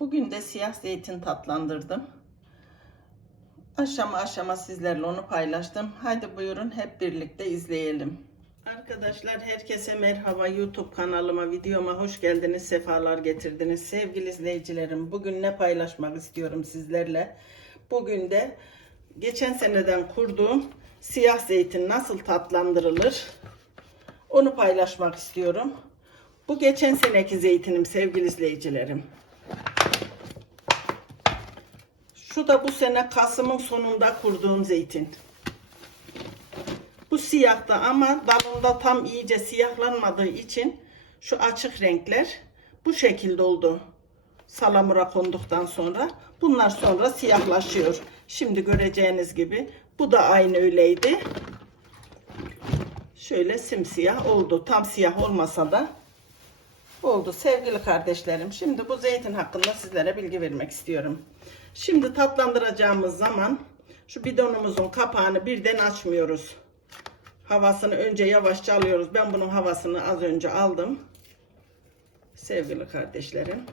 Bugün de siyah zeytin tatlandırdım. Aşama aşama sizlerle onu paylaştım. Haydi buyurun hep birlikte izleyelim. Arkadaşlar herkese merhaba. YouTube kanalıma, videoma hoş geldiniz, sefalar getirdiniz. Sevgili izleyicilerim, bugün ne paylaşmak istiyorum sizlerle? Bugün de geçen seneden kurduğum siyah zeytin nasıl tatlandırılır? Onu paylaşmak istiyorum. Bu geçen seneki zeytinim sevgili izleyicilerim. Şu da bu sene Kasım'ın sonunda kurduğum zeytin. Bu siyahtı ama dalında tam iyice siyahlanmadığı için şu açık renkler bu şekilde oldu. Salamura konduktan sonra. Bunlar sonra siyahlaşıyor. Şimdi göreceğiniz gibi bu da aynı öyleydi. Şöyle simsiyah oldu. Tam siyah olmasa da oldu. Sevgili kardeşlerim şimdi bu zeytin hakkında sizlere bilgi vermek istiyorum. Şimdi tatlandıracağımız zaman şu bidonumuzun kapağını birden açmıyoruz. Havasını önce yavaşça alıyoruz. Ben bunun havasını az önce aldım. Sevgili kardeşlerim.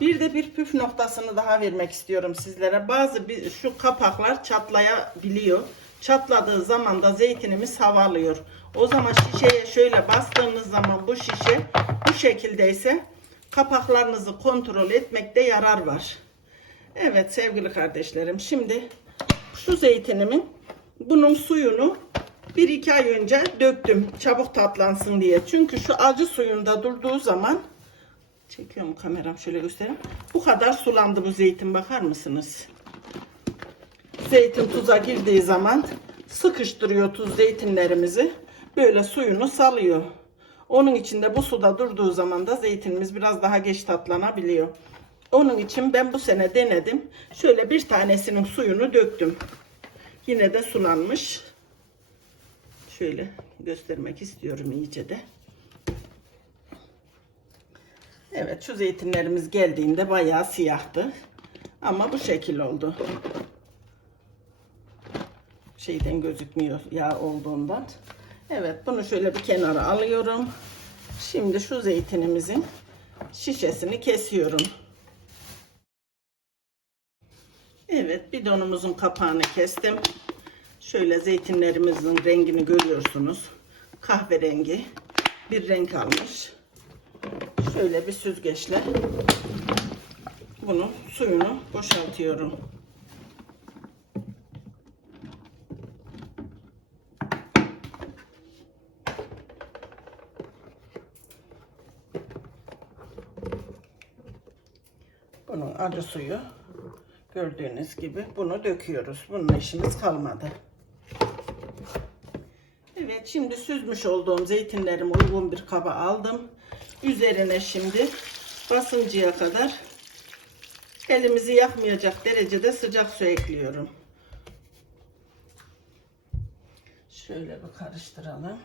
Bir de bir püf noktasını daha vermek istiyorum sizlere. Bazı bir, şu kapaklar çatlayabiliyor. Çatladığı zaman da zeytinimiz havalıyor. O zaman şişeye şöyle bastığınız zaman bu şişe bu şekildeyse kapaklarınızı kontrol etmekte yarar var. Evet sevgili kardeşlerim şimdi şu zeytinimin bunun suyunu bir iki ay önce döktüm çabuk tatlansın diye. Çünkü şu acı suyunda durduğu zaman çekiyorum kameram şöyle göstereyim. Bu kadar sulandı bu zeytin bakar mısınız? Zeytin tuza girdiği zaman sıkıştırıyor tuz zeytinlerimizi. Böyle suyunu salıyor. Onun içinde bu suda durduğu zaman da zeytinimiz biraz daha geç tatlanabiliyor. Onun için ben bu sene denedim. Şöyle bir tanesinin suyunu döktüm. Yine de sulanmış. Şöyle göstermek istiyorum iyice de. Evet şu zeytinlerimiz geldiğinde bayağı siyahtı. Ama bu şekil oldu. Şeyden gözükmüyor yağ olduğundan. Evet bunu şöyle bir kenara alıyorum. Şimdi şu zeytinimizin şişesini kesiyorum. Evet bidonumuzun kapağını kestim. Şöyle zeytinlerimizin rengini görüyorsunuz. Kahverengi bir renk almış. Şöyle bir süzgeçle bunun suyunu boşaltıyorum. Bunun acı suyu gördüğünüz gibi bunu döküyoruz. Bunun işimiz kalmadı. Evet şimdi süzmüş olduğum zeytinlerimi uygun bir kaba aldım. Üzerine şimdi basıncıya kadar elimizi yakmayacak derecede sıcak su ekliyorum. Şöyle bir karıştıralım.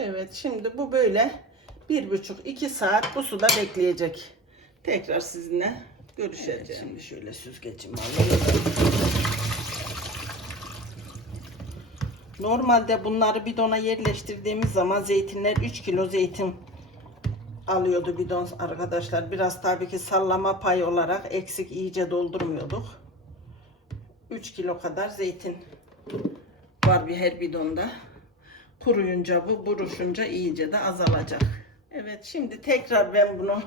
Evet şimdi bu böyle bir buçuk iki saat bu suda bekleyecek. Tekrar sizinle görüşeceğim. Evet, şimdi şöyle süzgecimi alayım. Normalde bunları bidona yerleştirdiğimiz zaman zeytinler 3 kilo zeytin alıyordu bidon arkadaşlar. Biraz tabii ki sallama pay olarak eksik iyice doldurmuyorduk. 3 kilo kadar zeytin var bir her bidonda. Kuruyunca bu buruşunca iyice de azalacak. Evet şimdi tekrar ben bunu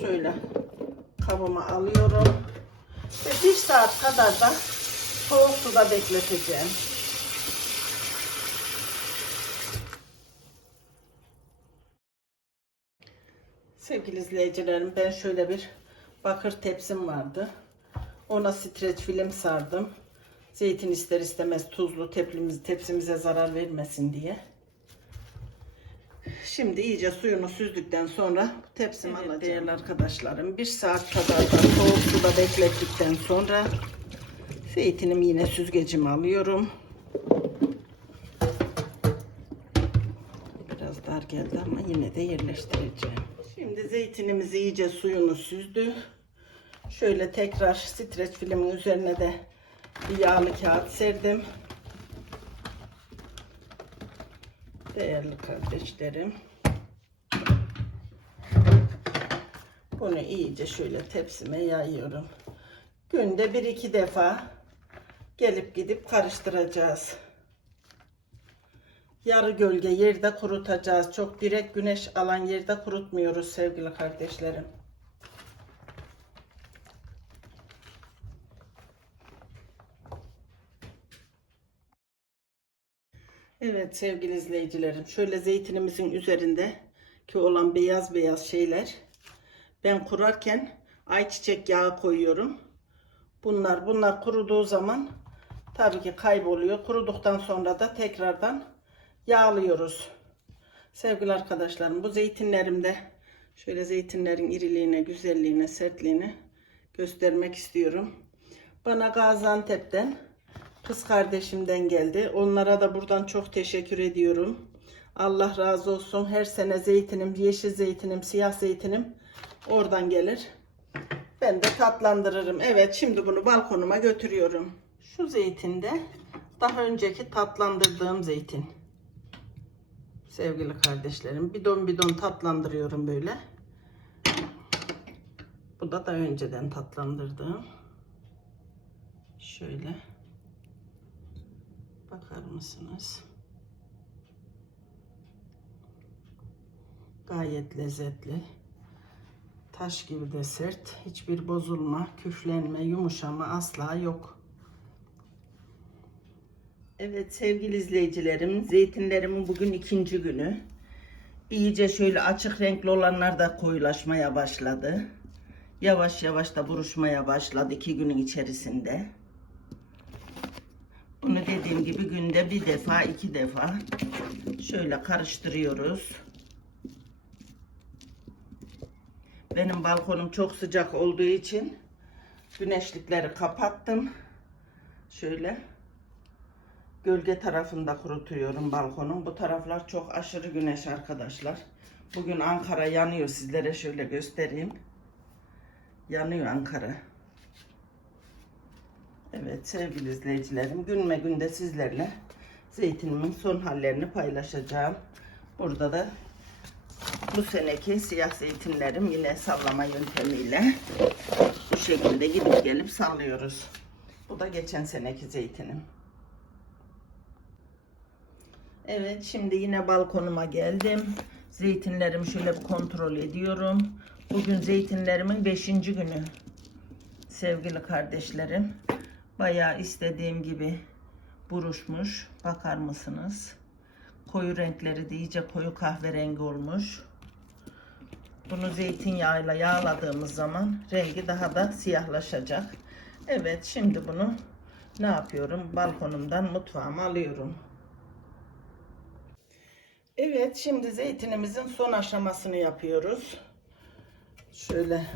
şöyle kabıma alıyorum. Ve bir saat kadar da soğuk suda bekleteceğim. Sevgili izleyicilerim ben şöyle bir bakır tepsim vardı. Ona streç film sardım. Zeytin ister istemez tuzlu tepsimiz, tepsimize zarar vermesin diye. Şimdi iyice suyunu süzdükten sonra tepsimi evet, alacağım. Değerli arkadaşlarım bir saat kadar da soğuk suda beklettikten sonra zeytinimi yine süzgecime alıyorum. Biraz dar geldi ama yine de yerleştireceğim. Şimdi zeytinimizi iyice suyunu süzdü. Şöyle tekrar streç filmin üzerine de bir yağlı kağıt serdim. Değerli kardeşlerim. Bunu iyice şöyle tepsime yayıyorum. Günde bir iki defa gelip gidip karıştıracağız. Yarı gölge yerde kurutacağız. Çok direkt güneş alan yerde kurutmuyoruz sevgili kardeşlerim. Evet sevgili izleyicilerim. Şöyle zeytinimizin üzerinde ki olan beyaz beyaz şeyler. Ben kurarken ayçiçek yağı koyuyorum. Bunlar bunlar kuruduğu zaman tabii ki kayboluyor. Kuruduktan sonra da tekrardan yağlıyoruz. Sevgili arkadaşlarım bu zeytinlerimde şöyle zeytinlerin iriliğine, güzelliğine, sertliğine göstermek istiyorum. Bana Gaziantep'ten kız kardeşimden geldi. Onlara da buradan çok teşekkür ediyorum. Allah razı olsun. Her sene zeytinim, yeşil zeytinim, siyah zeytinim oradan gelir. Ben de tatlandırırım. Evet şimdi bunu balkonuma götürüyorum. Şu zeytinde daha önceki tatlandırdığım zeytin. Sevgili kardeşlerim bidon bidon tatlandırıyorum böyle. Bu da daha önceden tatlandırdığım. Şöyle. Bakar mısınız? Gayet lezzetli. Taş gibi de sert. Hiçbir bozulma, küflenme, yumuşama asla yok. Evet sevgili izleyicilerim, zeytinlerimin bugün ikinci günü. İyice şöyle açık renkli olanlar da koyulaşmaya başladı. Yavaş yavaş da buruşmaya başladı iki günün içerisinde. Bunu dediğim gibi günde bir defa iki defa şöyle karıştırıyoruz. Benim balkonum çok sıcak olduğu için güneşlikleri kapattım. Şöyle gölge tarafında kurutuyorum balkonun. Bu taraflar çok aşırı güneş arkadaşlar. Bugün Ankara yanıyor. Sizlere şöyle göstereyim. Yanıyor Ankara. Evet sevgili izleyicilerim günme günde sizlerle zeytinimin son hallerini paylaşacağım. Burada da bu seneki siyah zeytinlerim yine sallama yöntemiyle bu şekilde gidip gelip sallıyoruz. Bu da geçen seneki zeytinim. Evet şimdi yine balkonuma geldim. Zeytinlerimi şöyle bir kontrol ediyorum. Bugün zeytinlerimin 5. günü. Sevgili kardeşlerim. Bayağı istediğim gibi buruşmuş. Bakar mısınız? Koyu renkleri de iyice koyu kahverengi olmuş. Bunu zeytinyağıyla yağladığımız zaman rengi daha da siyahlaşacak. Evet şimdi bunu ne yapıyorum? Balkonumdan mutfağıma alıyorum. Evet şimdi zeytinimizin son aşamasını yapıyoruz. Şöyle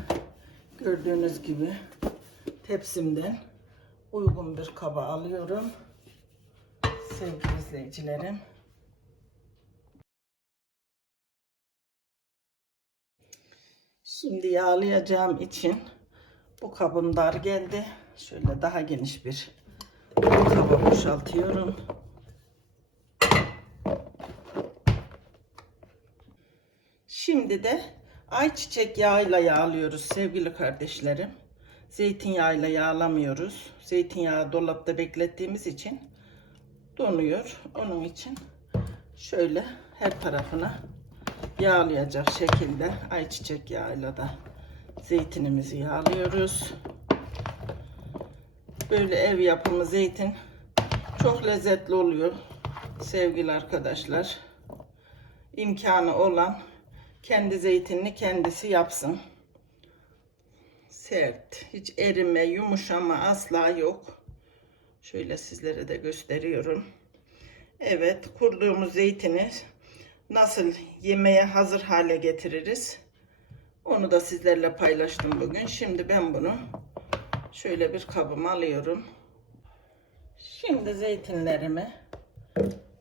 gördüğünüz gibi tepsimden uygun bir kaba alıyorum. Sevgili izleyicilerim. Şimdi yağlayacağım için bu kabım dar geldi. Şöyle daha geniş bir kaba boşaltıyorum. Şimdi de ayçiçek yağıyla yağlıyoruz sevgili kardeşlerim. Zeytinyağıyla yağlamıyoruz. Zeytinyağı dolapta beklettiğimiz için donuyor. Onun için şöyle her tarafına yağlayacak şekilde ayçiçek yağıyla da zeytinimizi yağlıyoruz. Böyle ev yapımı zeytin çok lezzetli oluyor sevgili arkadaşlar. İmkanı olan kendi zeytinini kendisi yapsın. Sert, hiç erime, yumuşama asla yok. Şöyle sizlere de gösteriyorum. Evet, kurduğumuz zeytini nasıl yemeğe hazır hale getiririz? Onu da sizlerle paylaştım bugün. Şimdi ben bunu şöyle bir kabıma alıyorum. Şimdi zeytinlerimi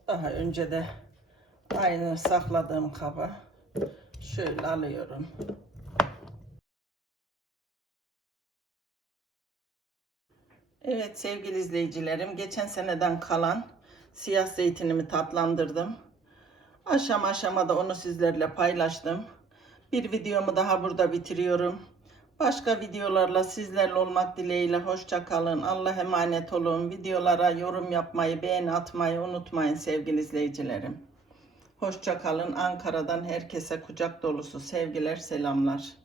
daha önce de aynı sakladığım kaba şöyle alıyorum. Evet sevgili izleyicilerim geçen seneden kalan siyah zeytinimi tatlandırdım. Aşama aşamada onu sizlerle paylaştım. Bir videomu daha burada bitiriyorum. Başka videolarla sizlerle olmak dileğiyle hoşça kalın. Allah'a emanet olun. Videolara yorum yapmayı, beğeni atmayı unutmayın sevgili izleyicilerim. Hoşça kalın. Ankara'dan herkese kucak dolusu sevgiler, selamlar.